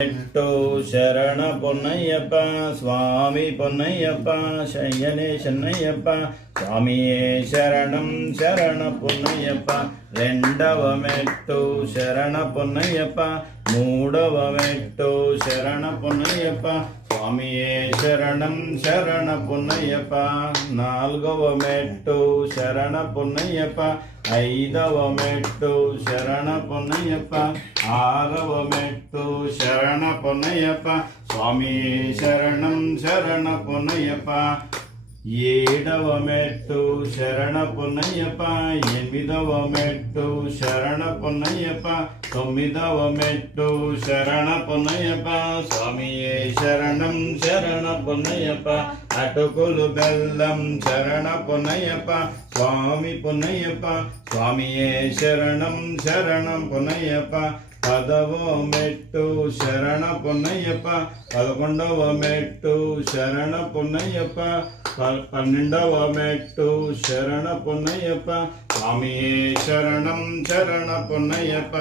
எட்டோ சரண பொன்னையப்பா சுவாமி பொன்னையப்பா சையனே சென்னையப்பா சுவாமியே சரணம் சரண பொன்னையப்பா రెండవమెట్టు శరణ పొన్నయ్యప్ప మూడవమెట్టు శరణ పొన్నయ్యప్ప స్వామియే శరణం శరణ పొన్నయ్యప్ప నాలుగవ మెట్టు శరణ పొన్నయ్యప్ప ఐదవ మెట్టు శరణ పొన్నయ్యప్ప ఆరవ మెట్టు శరణ పొన్నయ్యప్ప స్వామియే శరణం శరణ పొన్నయ్యప్ప ఏడవ మెట్టు శరణ పొన్నయ్యప్ప ఎనిమిదవ మెట్టు శరణ పొన్నయ్యప్ప తొమ్మిదవ మెట్టు శరణ పొన్నయ్యప్ప స్వామియే శరణం శరణ పొన్నయ్యప్ప అటుకులు బెల్లం శరణ పొన్నయ్యప్ప స్వామి పొన్నయ్యప్ప స్వామియే శరణం శరణం పొన్నయ్యప్ప పదవ మెట్టు శరణ పొన్నయ్యప్ప పదకొండవ మెట్టు శరణ పొన్నయ్యప్ప పన్నెండవ మెట్టు శరణ పొన్నయ్యప్ప స్వామియే శరణం శరణ పొన్నయ్యప్ప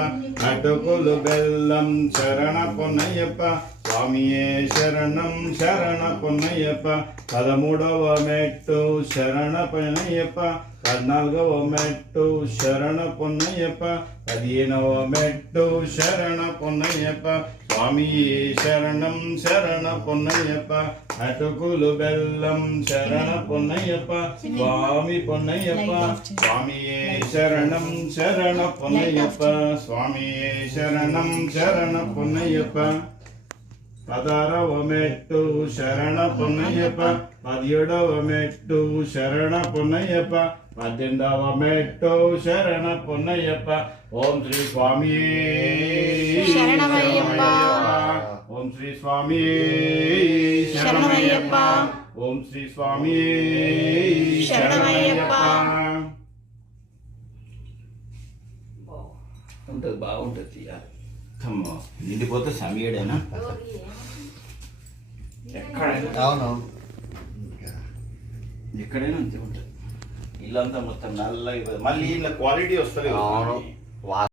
అటుకులు బెల్లం శరణ పొన్నయ్యప్ప స్వామియే శరణం శరణ పొన్నయ్యప్ప పదమూడవ మెట్టు శరణ పొన్నయ్యప్ప పద్నాలుగవ మెట్టు శరణ పొన్నయ్యప్ప పదిహేనవ మెట్టు శరణ పొన్నయ్యప్ప స్వామియే శరణం శరణ పొన్నయ్యప్ప అటుకులు బెల్లం శరణ పొన్నయ్యప్ప స్వామి పొన్నయ్యప్ప స్వామియే శరణం శరణ పొన్నయ్యప్ప స్వామియే శరణం శరణ పొన్నయ్యప్ప పదహారవ మెట్టు శరణ పొన్నయ్యప్ప పదిహేడవ మెట్టు శరణ పొన్నయ్యప్ప పద్దెనిమిదవ మెట్టు శరణ పొన్నయ్యప్ప ఓం శ్రీ స్వామి శరణమయ్యప్ప ఓం శ్రీ స్వామి శరణమయ్యప్ప ఓం శ్రీ స్వామి శరణమయ్యప్ప ఉంటుంది బాగుంటుంది నిండిపోతే సమీడేనా ఎక్కడైనా ఎక్కడైనా అంతే ఉంటుంది ఇల్లంతా మొత్తం నల్లగా మళ్ళీ ఇలా క్వాలిటీ వస్తుంది.